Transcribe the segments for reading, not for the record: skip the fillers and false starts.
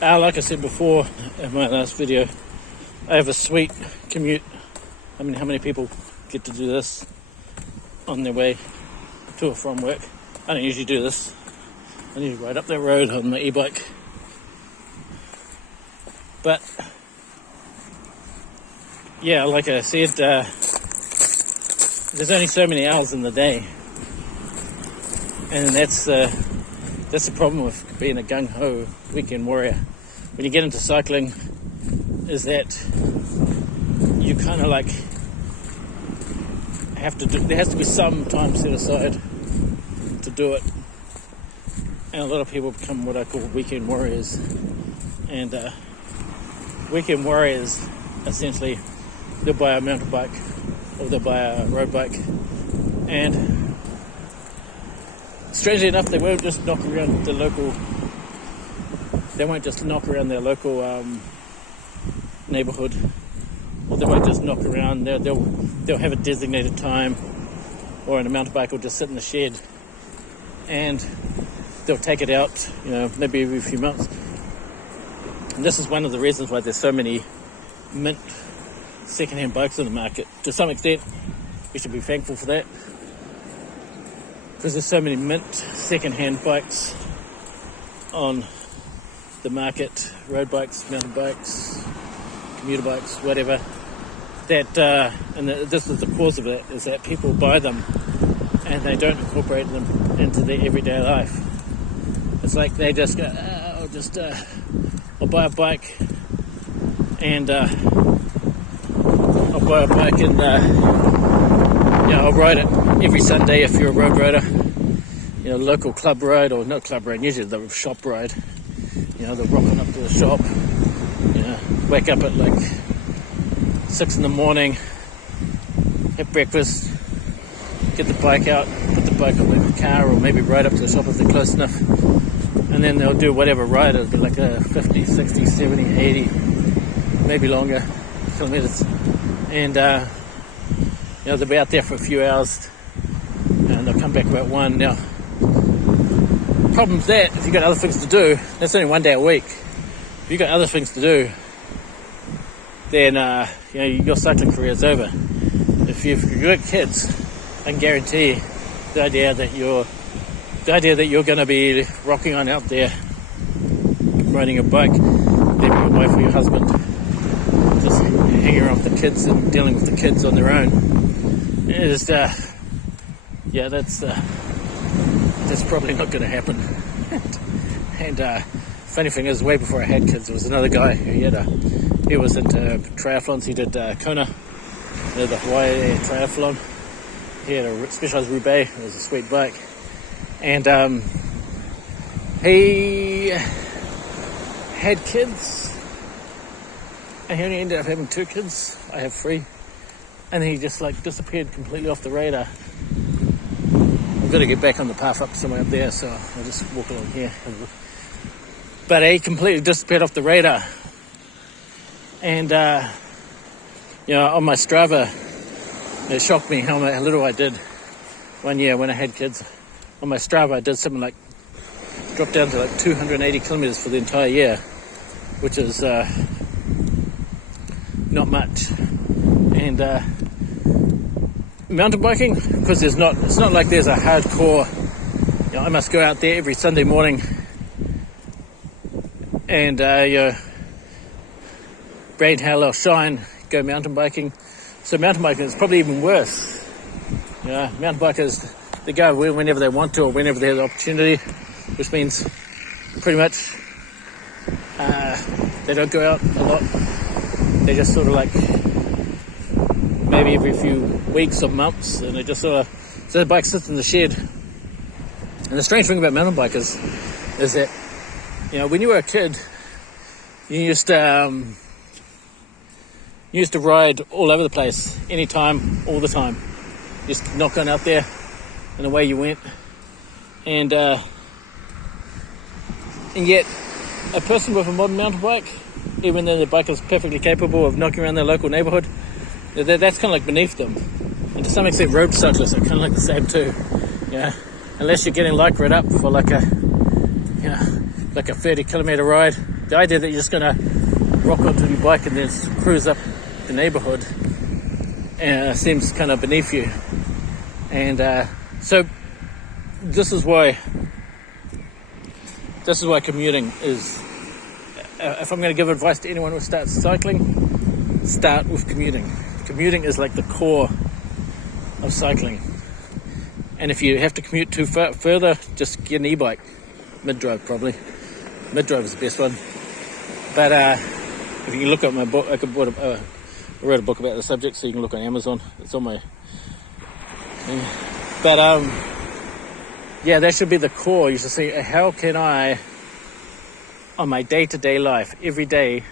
Like I said before in my last video, I have a sweet commute. I mean, how many people get to do this on their way to or from work? I don't usually do this. I need to ride up that road on my e-bike. But yeah, like I said, there's only so many hours in the day, and that's the problem with being a gung-ho weekend warrior. When you get into cycling, is that you kind of like have to do, there has to be some time set aside to do it, and a lot of people become what I call weekend warriors. And weekend warriors, essentially, they'll buy a mountain bike or they'll buy a road bike, and strangely enough, they won't just knock around the local. They won't just knock around their local neighborhood, or they won't just knock around. They'll have a designated time, or a mountain bike will just sit in the shed, and they'll take it out, maybe every few months. And this is one of the reasons why there's so many mint second-hand bikes on the market. To some extent, we should be thankful for that, because there's so many mint second-hand bikes on the market, road bikes, mountain bikes, commuter bikes, whatever, that this is the cause of it, is that people buy them and they don't incorporate them into their everyday life. It's like they just go, I'll buy a bike and I'll ride it every Sunday if you're a road rider, local club ride, or not club ride, usually the shop ride. They're rocking up to the shop, wake up at like 6 in the morning, have breakfast, get the bike out, put the bike on the car, or maybe ride up to the shop if they're close enough, and then they'll do whatever ride, it'll be like a 50, 60, 70, 80, maybe longer kilometers, and they'll be out there for a few hours, and they'll come back about 1. Now, the problem is that if you've got other things to do, that's only 1 day a week. If you've got other things to do, then your cycling career is over. If you've got kids, I can guarantee the idea that you're going to be rocking on out there, riding a bike, leaving your wife or your husband, just hanging around with the kids and dealing with the kids on their own, is that's probably not going to happen. And funny thing is, way before I had kids, there was another guy he was into triathlons. He did Kona, the Hawaii triathlon. He had a Specialized Roubaix. It was a sweet bike, and he had kids, and he only ended up having 2 kids. I have 3, and he just disappeared completely off the radar. I've got to get back on the path up somewhere up there, so I'll just walk along here. But he completely disappeared off the radar. And, on my Strava, it shocked me how little I did one year when I had kids. On my Strava, I did something like, dropped down to 280 kilometers for the entire year, which is not much. And, mountain biking, because it's not like there's a hardcore, I must go out there every Sunday morning and rain, hail or shine, go mountain biking. So mountain biking is probably even worse. Mountain bikers, they go whenever they want to, or whenever they have the opportunity, which means pretty much they don't go out a lot. They just sort of maybe every few weeks or months, and they just so the bike sits in the shed. And the strange thing about mountain bikers is that, when you were a kid, you used to ride all over the place, anytime, all the time. Just knock on out there, and away you went. And yet, a person with a modern mountain bike, even though their bike is perfectly capable of knocking around their local neighborhood, that's kind of beneath them. And to some extent, road cyclists are kind of the same too. Unless you're getting lycra'd up for like a 30 kilometer ride, the idea that you're just going to rock onto your bike and then cruise up the neighborhood seems kind of beneath you. And so this is why commuting is, if I'm going to give advice to anyone who starts cycling, start with commuting. Commuting is like the core of cycling. And if you have to commute too further, just get an e-bike. Mid-drive probably. Mid-drive is the best one. But if you look at my book, I wrote a book about the subject, so you can look on Amazon. It's on my thing. But yeah, that should be the core. You should see, how can I, on my day-to-day life, every day,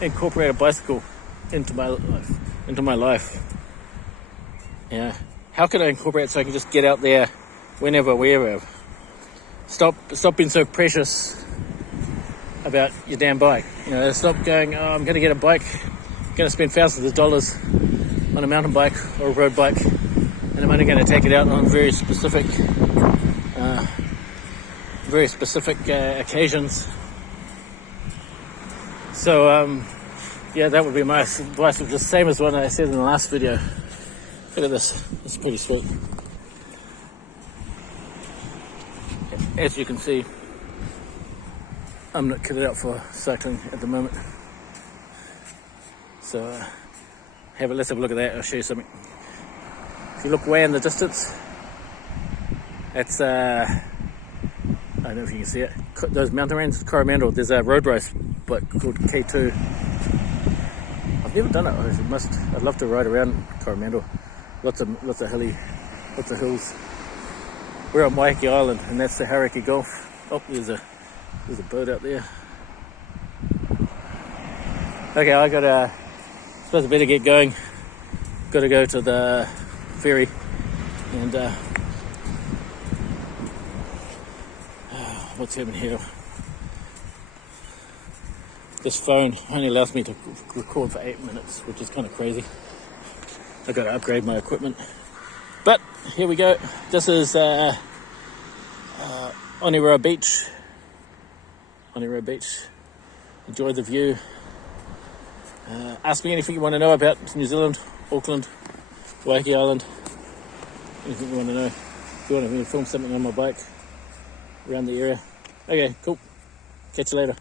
incorporate a bicycle into my life. Yeah. How can I incorporate it so I can just get out there whenever, wherever? Stop being so precious about your damn bike. Stop going, oh, I'm going to get a bike, I'm going to spend thousands of dollars on a mountain bike or a road bike, and I'm only going to take it out on very specific occasions. So, yeah, that would be my advice, which is the same as what I said in the last video. Look at this. It's pretty sweet. As you can see, I'm not kitted out for cycling at the moment. So let's have a look at that. I'll show you something. If you look way in the distance, that's I don't know if you can see it. Those mountain ranges, Coromandel. There's a road race bike called K2. I've never done it. I'd love to ride around Coromandel. Lots of hills. We're on Waiheke Island, and that's the Hauraki Gulf. Oh, there's a boat out there. Okay, I suppose I better get going. Got to go to the ferry, and what's happening here? This phone only allows me to record for 8 minutes, which is kind of crazy. I've got to upgrade my equipment. But here we go. This is Onera Beach. Onera Beach. Enjoy the view. Ask me anything you want to know about New Zealand, Auckland, Waiheke Island. Anything you want to know. If you want me to film something on my bike around the area. Okay, cool. Catch you later.